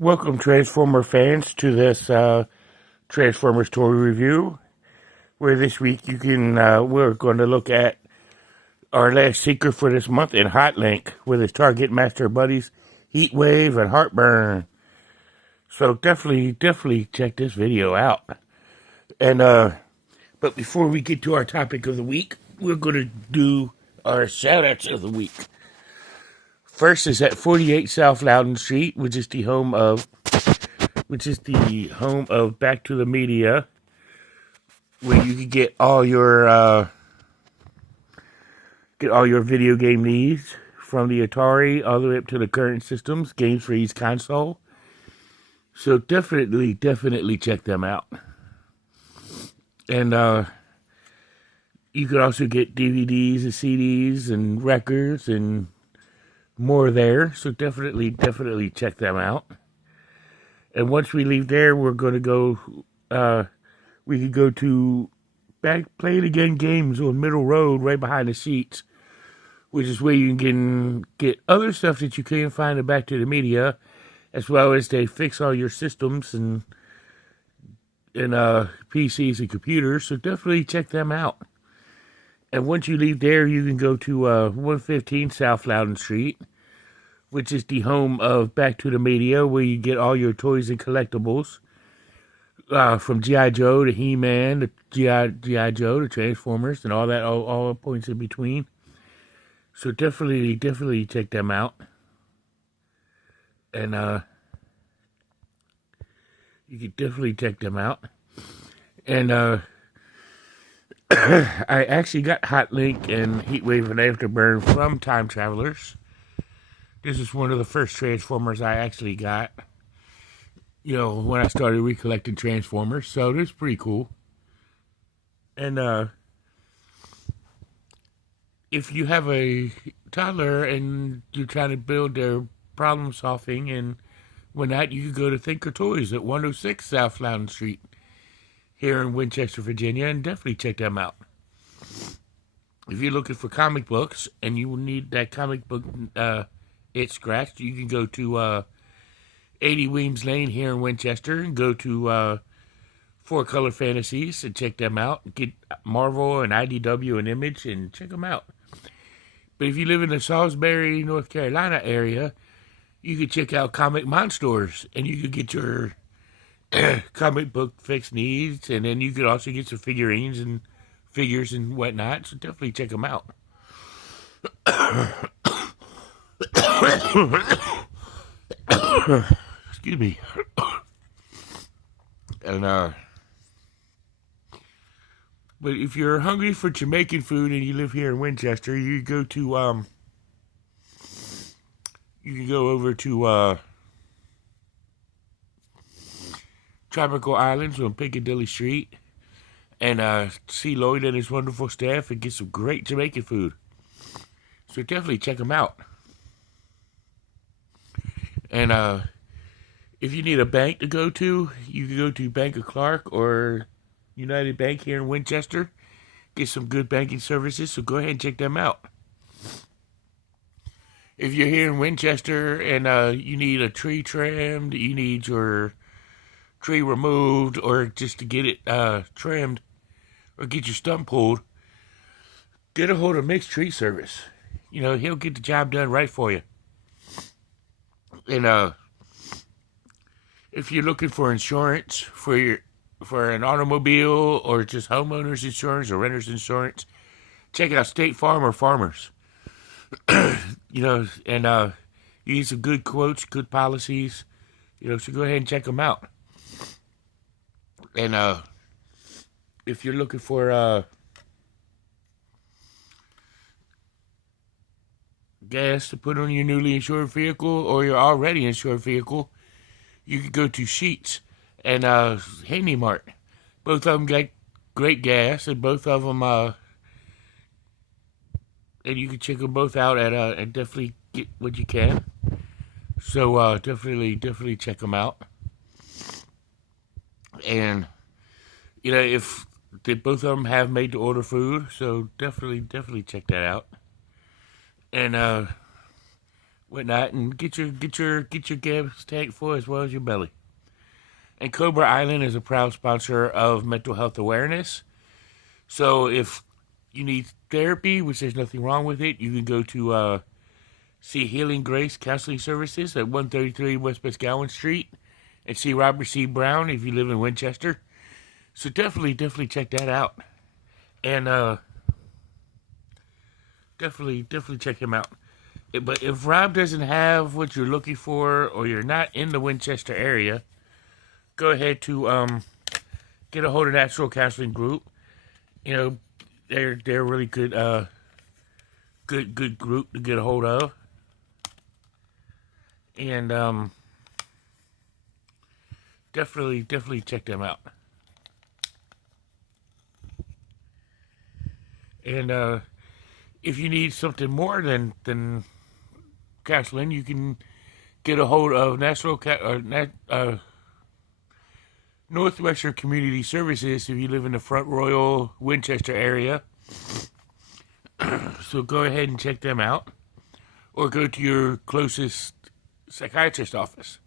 Welcome, Transformer fans, to this Transformers toy review. Where this week we're going to look at our last secret for this month in Hotlink with his Target Master buddies, Heatwave and Heartburn. So definitely check this video out. And but before we get to our topic of the week, we're going to do our shout-outs of the week. First is at 48 South Loudon Street, which is the home of Back to the Media, where you can get all your video game needs from the Atari all the way up to the current systems, games for each console. So definitely check them out. And you could also get DVDs and CDs and records and more there. So definitely check them out. And once we leave there, we're going to go. We could go to Back Play It Again Games on Middle Road, right behind the seats, which is where you can get other stuff that you can't find in Back to the Media, as well as they fix all your systems and PCs and computers. So definitely check them out. And once you leave there, you can go to 115 South Loudon Street, which is the home of Back to the Media, where you get all your toys and collectibles, from G.I. Joe to He-Man to G.I. Joe to Transformers and all that, all points in between. So definitely check them out. And you can definitely check them out. And I actually got Hotlink and Heatwave and Afterburn from Time Travelers. This is one of the first Transformers I actually got, when I started recollecting Transformers. So this is pretty cool. And if you have a toddler and you're trying to build their problem solving and whatnot, you can go to Thinker Toys at 106 South Loudon Street here in Winchester, Virginia, and definitely check them out. If you're looking for comic books and you need that comic book it scratched, you can go to 80 Weems Lane here in Winchester and go to Four Color Fantasies and check them out. Get Marvel and IDW and Image and check them out. But if you live in the Salisbury, North Carolina area, you can check out Comic Monsters and you can get your comic book fixed needs, and then you could also get some figurines and figures and whatnot. So definitely check them out. Excuse me. And but if you're hungry for Jamaican food and you live here in Winchester, you go to you can go over to Tropical Islands on Piccadilly Street and see Lloyd and his wonderful staff and get some great Jamaican food. So definitely check them out. And if you need a bank to go to, you can go to Bank of Clark or United Bank here in Winchester. Get some good banking services, so go ahead and check them out. If you're here in Winchester and you need a tree trimmed, you need your tree removed, or just to get it trimmed, or get your stump pulled, get a hold of Mixed Tree Service. He'll get the job done right for you. And if you're looking for insurance for an automobile or just homeowners insurance or renters insurance, check out State Farm or Farmers. And you get some good quotes, good policies. So go ahead and check them out. And if you're looking for gas to put on your newly insured vehicle or your already insured vehicle, you can go to Sheets and Handy Mart. Both of them got great gas, and both of them and you can check them both out at and definitely get what you can. So definitely check them out. And if both of them have made to order food, so definitely check that out. And whatnot, and get your gas tank full as well as your belly. And Cobra Island is a proud sponsor of mental health awareness. So if you need therapy, which there's nothing wrong with it, you can go to see Healing Grace Counseling Services at 133 West Boscawen Street, and see Robert C. Brown if you live in Winchester. So definitely check that out. And definitely check him out. But if Rob doesn't have what you're looking for, or you're not in the Winchester area, go ahead to get a hold of Natural Counseling Group. You know, they're really good good group to get a hold of. And definitely check them out. And if you need something more than counseling, you can get a hold of Northwestern Community Services if you live in the Front Royal, Winchester area. So go ahead and check them out, or go to your closest psychiatrist office.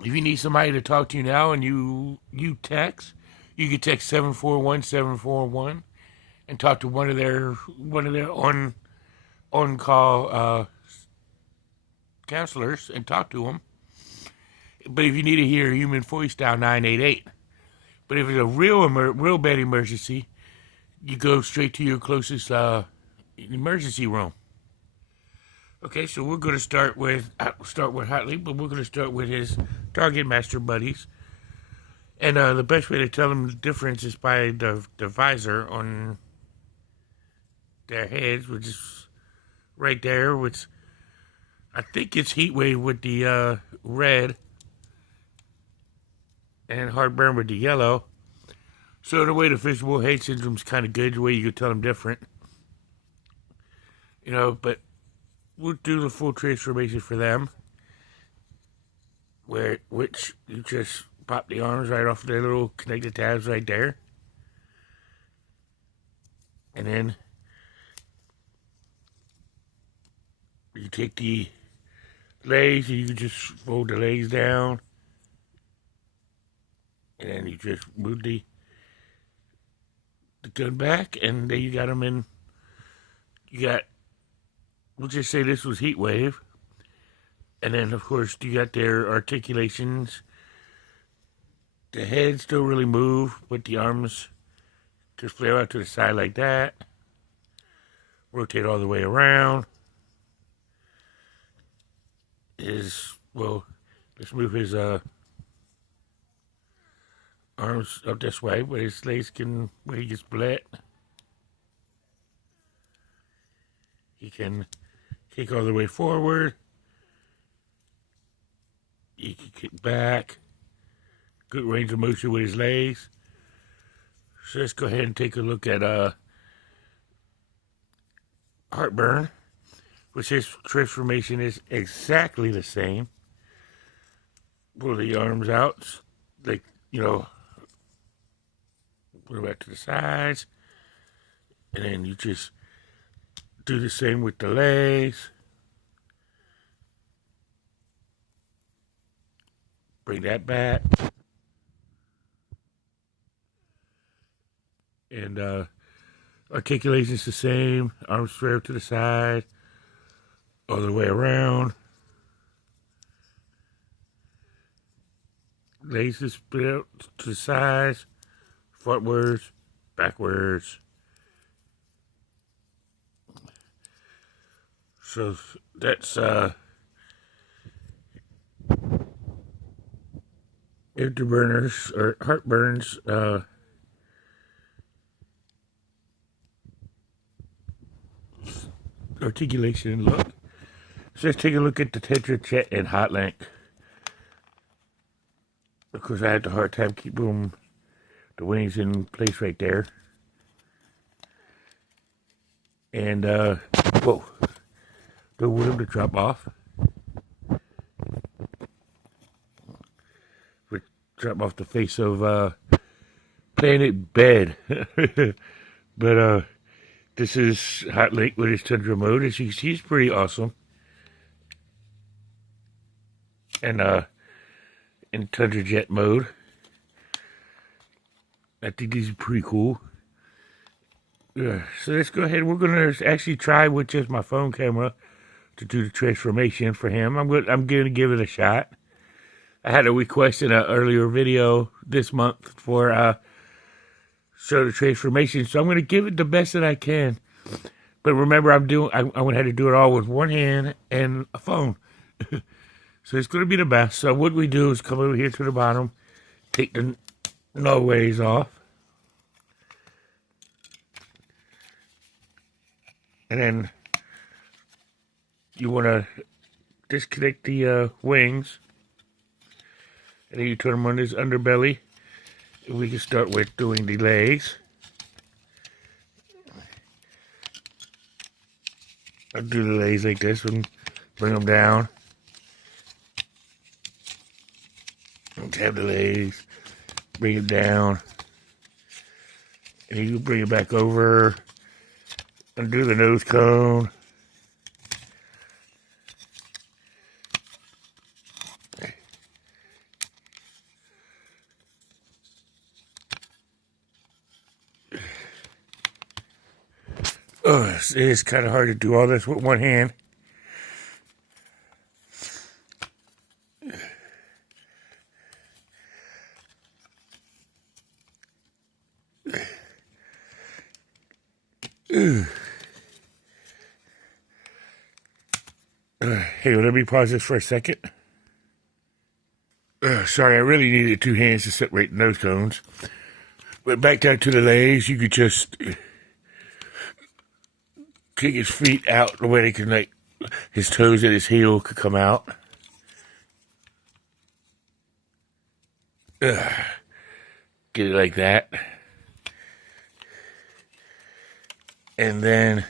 If you need somebody to talk to you now and you text, you can text 741-741 and talk to one of their on call counselors and talk to them. But if you need to hear a human voice, dial 988. But if it's a real bad emergency, you go straight to your closest emergency room. Okay, so we're going to start with Hotlink, but we're going to start with his Target Master buddies. And the best way to tell them the difference is by the visor on their heads, which is right there, which I think it's Heatwave with the red and Heartburn with the yellow. So the way the visible head syndrome is kind of good, the way you can tell them different. You know, but we'll do the full transformation for them, which you just pop the arms right off their little connected tabs right there. And then you take the legs and you can just fold the legs down. And then you just move the gun back, and then you got them in. We'll just say this was Heatwave. And then, of course, you got their articulations. The heads don't really move, but the arms just flare out to the side like that. Rotate all the way around. Let's move his arms up this way, where his legs where he gets split. He can kick all the way forward. He can kick back. Good range of motion with his legs. So let's go ahead and take a look at Heartburn, which his transformation is exactly the same. Pull the arms out, like, you know, put it back to the sides, and then you just do the same with the legs. Bring that back. And articulation's the same. Arms straight up to the side, all the way around. Legs is split out to the sides, forwards, backwards. So that's Heartburn's articulation and look. So let's take a look at the Tetra Chet and Hotlink. Of course, I had a hard time keeping the wings in place right there. And whoa, don't want them to drop off. Drop off the face of Planet Bed. But this is Hotlink with his Tundra mode. As you can see, he's pretty awesome. and in Tundra Jet mode. I think these are pretty cool. So let's go ahead. We're gonna actually try with just my phone camera to do the transformation for him. I'm gonna give it a shot. I had a request in an earlier video this month for show the transformation, so I'm gonna give it the best that I can. But remember, I'm gonna have to do it all with one hand and a phone. So it's gonna be the best. So what we do is come over here to the bottom, take the no-ways off, and then you want to disconnect the wings, and then you turn them on this underbelly. And we can start with doing the legs. I'll do the legs like this and bring them down. Have the legs, bring it down, and you bring it back over, undo the nose cone. Oh, it's kind of hard to do all this with one hand. Hey, let me pause this for a second. Sorry, I really needed two hands to separate the nose cones. But back down to the legs, you could just kick his feet out the way they can, like, his toes and his heel could come out. Get it like that. And then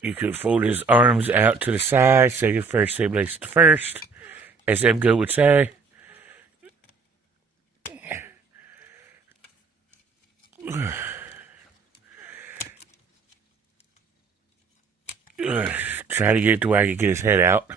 you could fold his arms out to the side, second first, same place to first, as them go would say. Try to get it to where I can get his head out.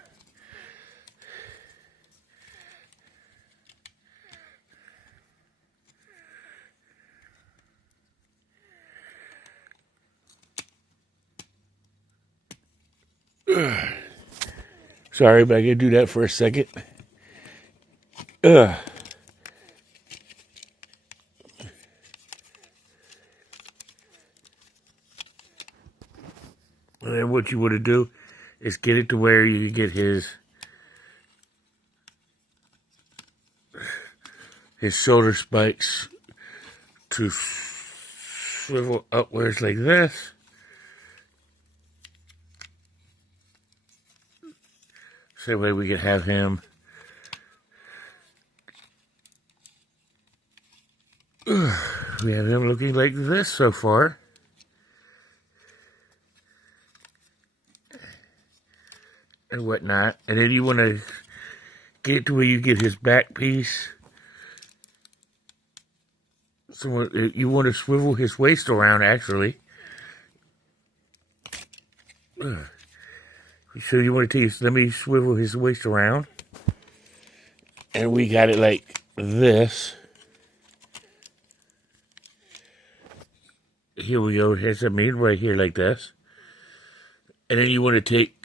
Sorry, but I gotta do that for a second. And then what you want to do is get it to where you can get his shoulder spikes to swivel upwards like this. So that way we can have him we have him looking like this so far. And whatnot. And then you want to get it to where you get his back piece. So you want to swivel his waist around, actually. So you want to let me swivel his waist around. And we got it like this. Here we go. Here's right here like this. And then you want to take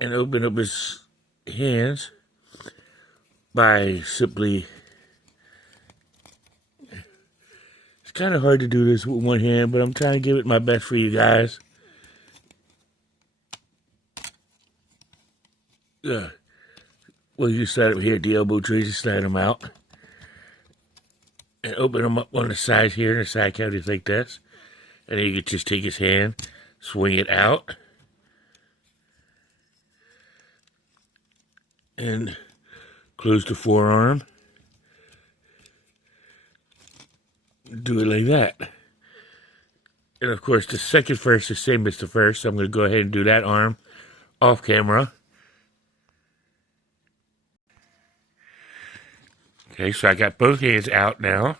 and open up his hands by simply... It's kind of hard to do this with one hand, but I'm trying to give it my best for you guys. Well, you slide them here at the elbow joints, you slide them out. And open them up on the side here, and the side cavities like this. And then you can just take his hand, swing it out. And close the forearm. Do it like that. And of course, the second first is the same as the first. So I'm going to go ahead and do that arm off camera. Okay, so I got both hands out now.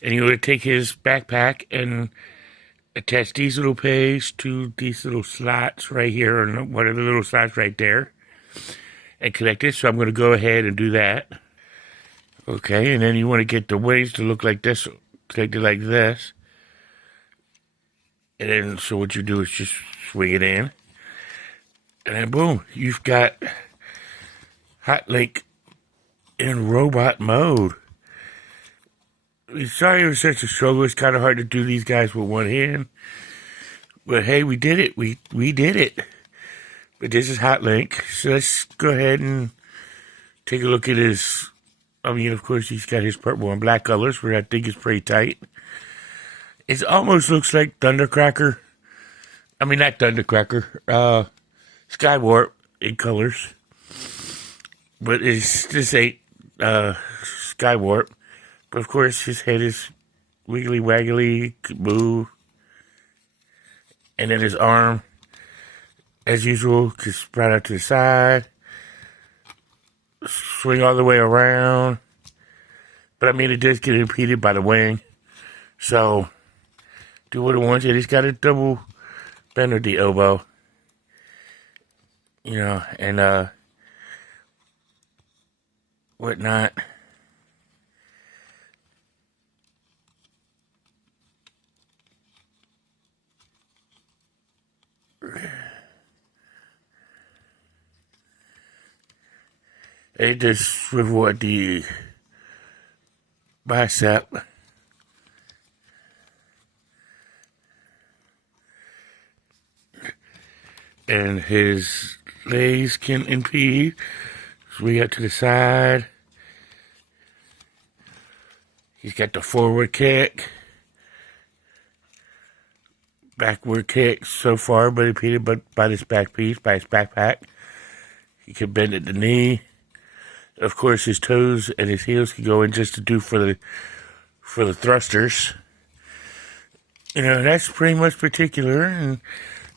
And you want to take his backpack and attach these little pegs to these little slots right here, and one of the little slots right there, and connect it. So I'm going to go ahead and do that. Okay, and then you want to get the wings to look like this, connect it like this. And then, so what you do is just swing it in. And then boom, you've got Hotlink in robot mode. Sorry it was such a struggle. It's kind of hard to do these guys with one hand. But hey, we did it. We did it. But this is Hotlink. So let's go ahead and take a look at his... I mean, of course, he's got his purple and black colors, which I think is pretty tight. It almost looks like Thundercracker. I mean, not Thundercracker. Skywarp in colors. But this ain't Skywarp. But of course, his head is wiggly waggly, could move. And then his arm, as usual, could spread out to the side. Swing all the way around. But I mean, it does get impeded by the wing. So, do what it wants. It has got a double bend of the elbow. You know, and whatnot. It just swivel at the bicep. And his legs can impede. Swing out to the side. He's got the forward kick. Backward kick so far, but impeded by this back piece, by his backpack. He can bend at the knee. Of course, his toes and his heels can go in just to do for the thrusters. You know, that's pretty much particular. And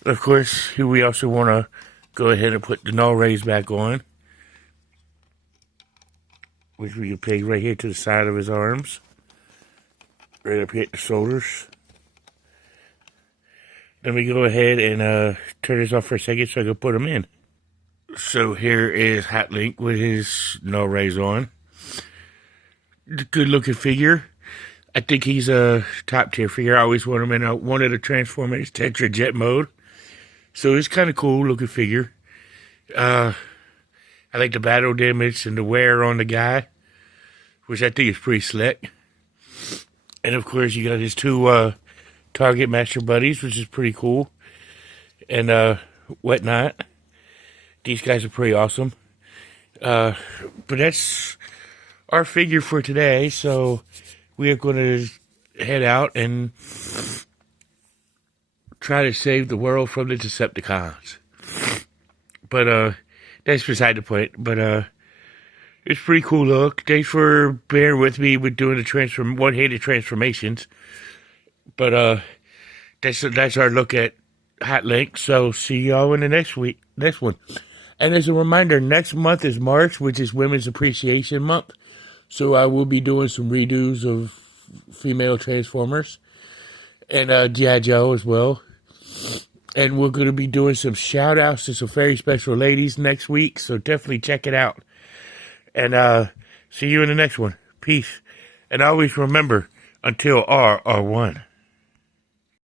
of course, here we also want to go ahead and put the null rays back on, which we can peg right here to the side of his arms, right up here at the shoulders. Let me go ahead and turn this off for a second so I can put them in. So here is Hotlink with his null rays on. Good looking figure. I think he's a top tier figure. I always want him in one of the Transformers Tetra Jet mode. So it's kind of cool looking figure. I like the battle damage and the wear on the guy, which I think is pretty slick. And of course you got his two Target Master buddies, which is pretty cool. And whatnot. These guys are pretty awesome. But that's our figure for today. So we are going to head out and try to save the world from the Decepticons. But that's beside the point. But it's pretty cool look. Thanks for bearing with me with doing the one-handed transformations. But that's our look at Hotlink. So see y'all in the next one. And as a reminder, next month is March, which is Women's Appreciation Month. So I will be doing some redos of female Transformers and G.I. Joe as well. And we're going to be doing some shout outs to some very special ladies next week. So definitely check it out. And see you in the next one. Peace. And always remember, until R are one.